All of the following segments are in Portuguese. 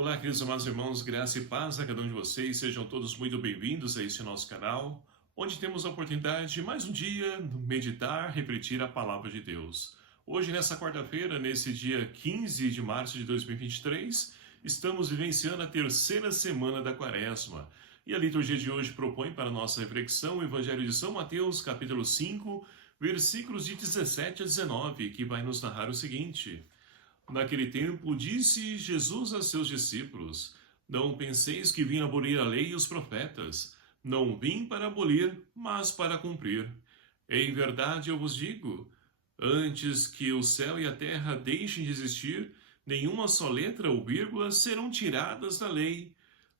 Olá, queridos amados irmãos, graça e paz a cada um de vocês. Sejam todos muito bem-vindos a esse nosso canal, onde temos a oportunidade de mais um dia meditar, refletir a palavra de Deus. Hoje, nessa quarta-feira, nesse dia 15 de março de 2023, estamos vivenciando a terceira semana da Quaresma. E a liturgia de hoje propõe para nossa reflexão o Evangelho de São Mateus, capítulo 5, versículos de 17 a 19, que vai nos narrar o seguinte: Naquele tempo, disse Jesus a seus discípulos: Não penseis que vim abolir a lei e os profetas. Não vim para abolir, mas para cumprir. Em verdade eu vos digo, antes que o céu e a terra deixem de existir, nenhuma só letra ou vírgula serão tiradas da lei,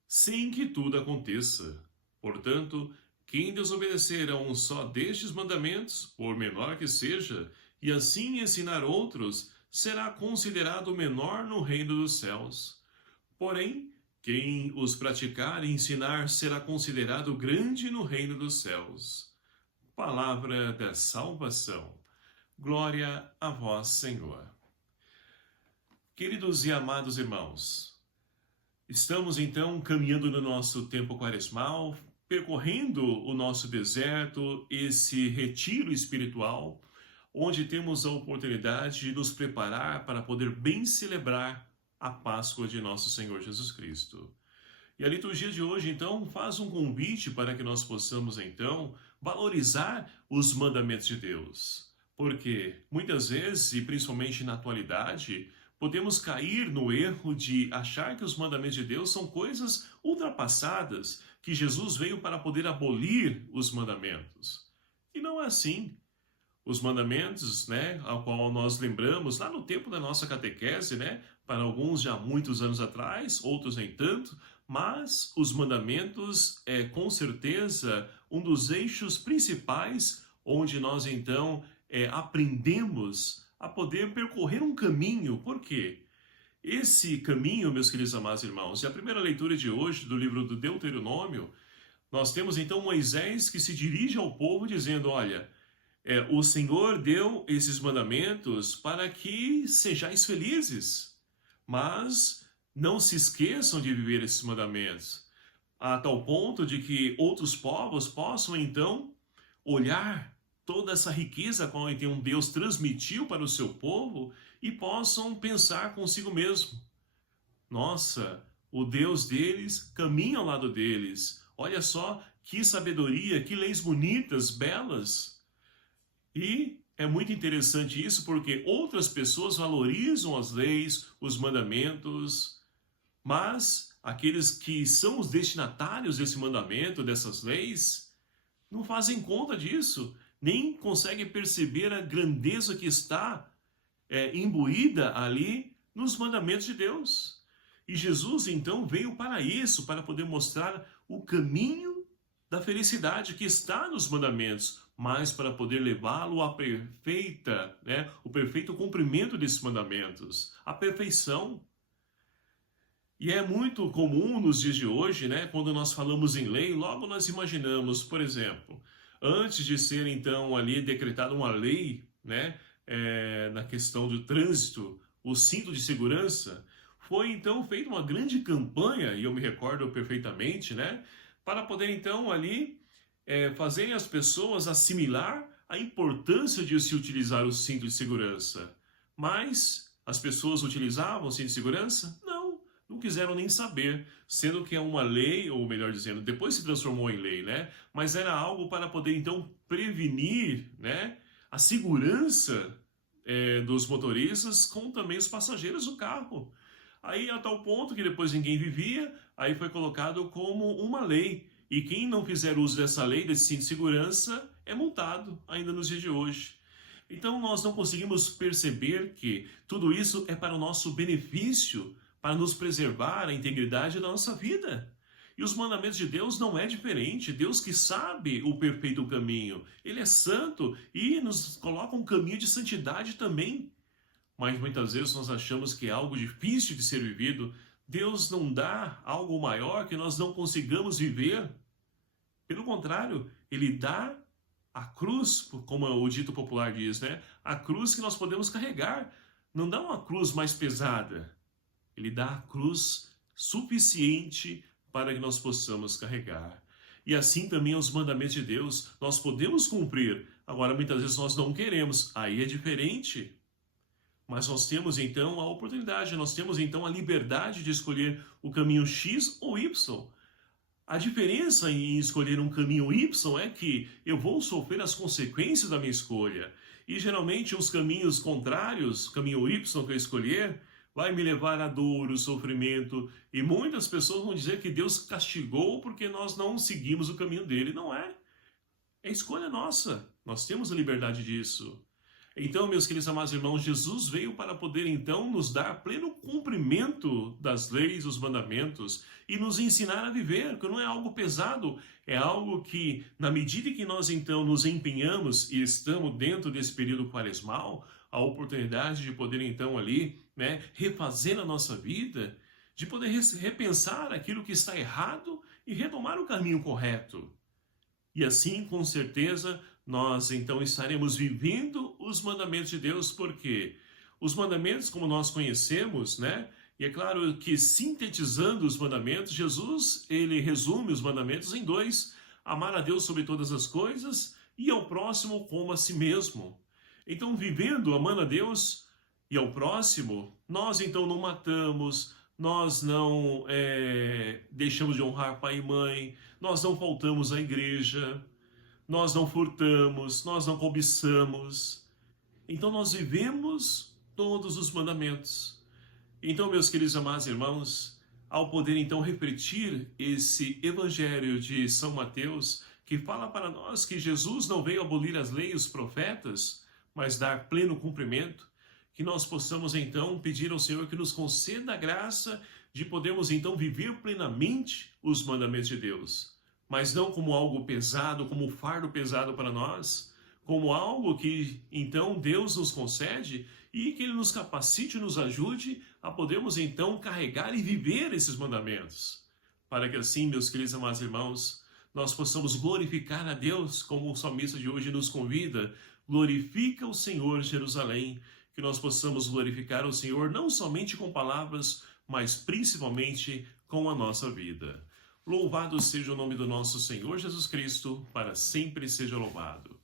sem que tudo aconteça. Portanto, quem desobedecer a um só destes mandamentos, por menor que seja, e assim ensinar outros, será considerado menor no reino dos céus. Porém, quem os praticar e ensinar será considerado grande no reino dos céus. Palavra da salvação. Glória a vós, Senhor. Queridos e amados irmãos, estamos então caminhando no nosso tempo quaresmal, percorrendo o nosso deserto, esse retiro espiritual, onde temos a oportunidade de nos preparar para poder bem celebrar a Páscoa de nosso Senhor Jesus Cristo. E a liturgia de hoje, então, faz um convite para que nós possamos, então, valorizar os mandamentos de Deus. Porque, muitas vezes, e principalmente na atualidade, podemos cair no erro de achar que os mandamentos de Deus são coisas ultrapassadas, que Jesus veio para poder abolir os mandamentos. E não é assim. Os mandamentos, ao qual nós lembramos lá no tempo da nossa catequese, para alguns já muitos anos atrás, outros nem tanto, mas os mandamentos é com certeza um dos eixos principais onde nós então aprendemos a poder percorrer um caminho. Por quê? Esse caminho, meus queridos amados irmãos, e a primeira leitura de hoje do livro do Deuteronômio, nós temos então Moisés que se dirige ao povo dizendo: olha, o Senhor deu esses mandamentos para que sejais felizes, mas não se esqueçam de viver esses mandamentos, a tal ponto de que outros povos possam então olhar toda essa riqueza a qual então Deus transmitiu para o seu povo e possam pensar consigo mesmo: nossa, o Deus deles caminha ao lado deles, olha só que sabedoria, que leis bonitas, belas. E é muito interessante isso porque outras pessoas valorizam as leis, os mandamentos, mas aqueles que são os destinatários desse mandamento, dessas leis, não fazem conta disso, nem conseguem perceber a grandeza que está imbuída ali nos mandamentos de Deus. E Jesus então veio para isso, para poder mostrar o caminho da felicidade que está nos mandamentos, mas para poder levá-lo à perfeita, o perfeito cumprimento desses mandamentos, a perfeição. E é muito comum nos dias de hoje, quando nós falamos em lei, logo nós imaginamos, por exemplo, antes de ser então ali decretada uma lei, na questão do trânsito, o cinto de segurança, foi então feita uma grande campanha, e eu me recordo perfeitamente, para poder então ali fazerem as pessoas assimilar a importância de se utilizar o cinto de segurança. Mas as pessoas utilizavam o cinto de segurança? Não quiseram nem saber, sendo que é uma lei, ou melhor dizendo, depois se transformou em lei, mas era algo para poder então prevenir, a segurança dos motoristas com também os passageiros do carro. Aí a tal ponto que depois ninguém vivia, aí foi colocado como uma lei. E quem não fizer uso dessa lei, desse cinto de segurança, é multado ainda nos dias de hoje. Então nós não conseguimos perceber que tudo isso é para o nosso benefício, para nos preservar a integridade da nossa vida. E os mandamentos de Deus não é diferente. Deus que sabe o perfeito caminho. Ele é santo e nos coloca um caminho de santidade também. Mas muitas vezes nós achamos que é algo difícil de ser vivido. Deus não dá algo maior que nós não consigamos viver. Pelo contrário, Ele dá a cruz, como o dito popular diz, a cruz que nós podemos carregar. Não dá uma cruz mais pesada. Ele dá a cruz suficiente para que nós possamos carregar. E assim também os mandamentos de Deus, nós podemos cumprir. Agora, muitas vezes nós não queremos, aí é diferente. Mas nós temos então a oportunidade, nós temos então a liberdade de escolher o caminho X ou Y. A diferença em escolher um caminho Y é que eu vou sofrer as consequências da minha escolha. E geralmente os caminhos contrários, o caminho Y que eu escolher, vai me levar à dor, o sofrimento. E muitas pessoas vão dizer que Deus castigou porque nós não seguimos o caminho dele. Não é. É escolha nossa. Nós temos a liberdade disso. Então, meus queridos amados irmãos, Jesus veio para poder então nos dar pleno cumprimento das leis, dos mandamentos e nos ensinar a viver, que não é algo pesado, é algo que, na medida que nós então nos empenhamos e estamos dentro desse período quaresmal, a oportunidade de poder então ali, refazer a nossa vida, de poder repensar aquilo que está errado e retomar o caminho correto. E assim, com certeza, nós então estaremos vivendo os mandamentos de Deus, porque os mandamentos, como nós conhecemos, e é claro que sintetizando os mandamentos, Jesus, ele resume os mandamentos em dois: amar a Deus sobre todas as coisas e ao próximo como a si mesmo. Então, vivendo, amando a Deus e ao próximo, nós então não matamos, nós não deixamos de honrar pai e mãe, nós não faltamos à igreja, nós não furtamos, nós não cobiçamos. Então nós vivemos todos os mandamentos. Então, meus queridos amados irmãos, ao poder então refletir esse evangelho de São Mateus, que fala para nós que Jesus não veio abolir as leis e os profetas, mas dar pleno cumprimento, que nós possamos então pedir ao Senhor que nos conceda a graça de podermos então viver plenamente os mandamentos de Deus, mas não como algo pesado, como um fardo pesado para nós, como algo que então Deus nos concede e que Ele nos capacite e nos ajude a podermos então carregar e viver esses mandamentos, para que assim, meus queridos amados irmãos, nós possamos glorificar a Deus, como o salmista de hoje nos convida: glorifica o Senhor, Jerusalém. Que nós possamos glorificar o Senhor não somente com palavras, mas principalmente com a nossa vida. Louvado seja o nome do nosso Senhor Jesus Cristo, para sempre seja louvado.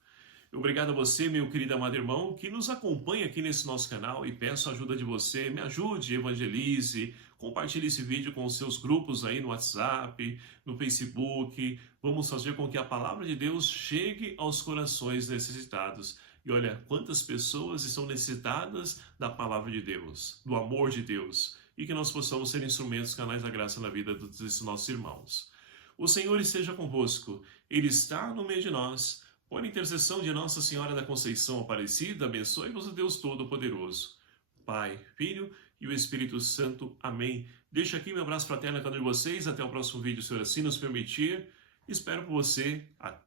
Obrigado a você, meu querido amado irmão, que nos acompanha aqui nesse nosso canal, e peço a ajuda de você, me ajude, evangelize, compartilhe esse vídeo com os seus grupos aí no WhatsApp, no Facebook. Vamos fazer com que a palavra de Deus chegue aos corações necessitados. E olha, quantas pessoas estão necessitadas da palavra de Deus, do amor de Deus, e que nós possamos ser instrumentos, canais da graça na vida desses nossos irmãos. O Senhor esteja convosco, Ele está no meio de nós. Por intercessão de Nossa Senhora da Conceição Aparecida, abençoe-vos o Deus Todo-Poderoso, Pai, Filho e o Espírito Santo. Amém. Deixo aqui meu abraço fraterno a cada um de vocês. Até o próximo vídeo, se assim nos permitir. Espero por você. Até